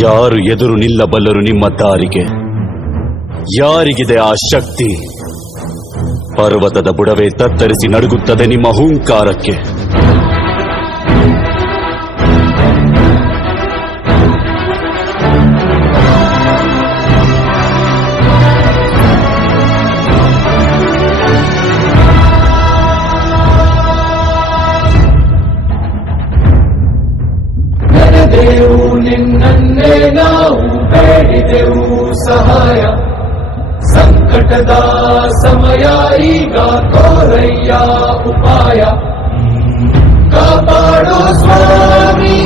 ಯಾರು ಎದುರು ನಿಲ್ಲಬಲ್ಲರು ನಿಮ್ಮ ದಾರಿಗೆ? ಯಾರಿಗಿದೆ ಆ ಶಕ್ತಿ? ಪರ್ವತದ ಬುಡವೇ ತತ್ತರಿಸಿ ನಡುಗುತ್ತದೆ ನಿಮ್ಮ ಹೂಂಕಾರಕ್ಕೆ. ನೆನೆದೆವು ನಿನ್ನನ್ನೇ ನಾವು, ಬೇಡಿದೆವು ಸಹಾಯ. ಸಂಕಟದ ಸಮಯ ಈಗ, ತೋರಯ್ಯ ಉಪಾಯ. ಕಾಪಾಡೋ ಸ್ವಾಮಿ,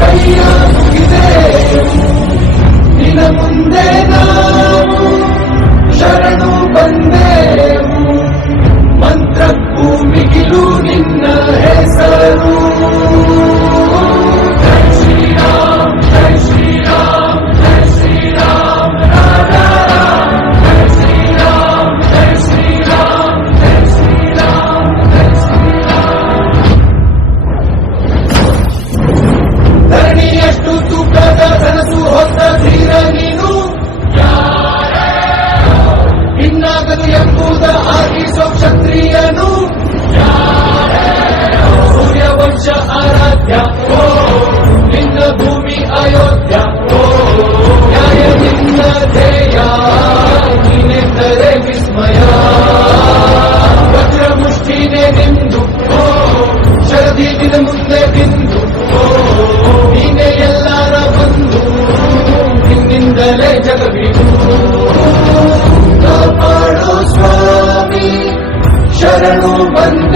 ಕೈಯ ಮುಗಿದೆವು ನಿನ್ನ ಮುಂದೆ ನಾವು, ಶರಣು ಬಂದೆವು. ಮಂತ್ರಕ್ಕೂ ಮಿಗಿಲು ನಿನ್ನ ಹೆಸರು. ಧರಣಿಯಷ್ಟು ತೂಕದ ಕನಸು ಹೊತ್ತ ಧೀರ ನೀನು, ಇನ್ನಾಗದು ಎಂಬುದ ಆಗಿಸೋ ಕ್ಷತ್ರಿಯನು. ಸೂರ್ಯವಂಶ ಆರಾಧ್ಯ, ನಿನ್ನ ಭೂಮಿ ಅಯೋಧ್ಯ. ನ್ಯಾಯ ನಿನ್ನ ಧ್ಯೇಯ, ನೀನೆಂದರೆ ವಿಸ್ಮಯ. ವಜ್ರ ಮುಷ್ಟಿನೇ ನಿಂದು, ಶರದಿ ನಿನ್ನ ಮುಂದೆ ಬಿಂದು. ನೀನೆ ಎಲ್ಲರ ಬಂದು, ನಿನ್ನಿಂದಲೇ ಜಗವಿದು. ಕಾಪಾಡೋ ಸ್ವಾಮಿ, ಶರಣು ಬಂದು.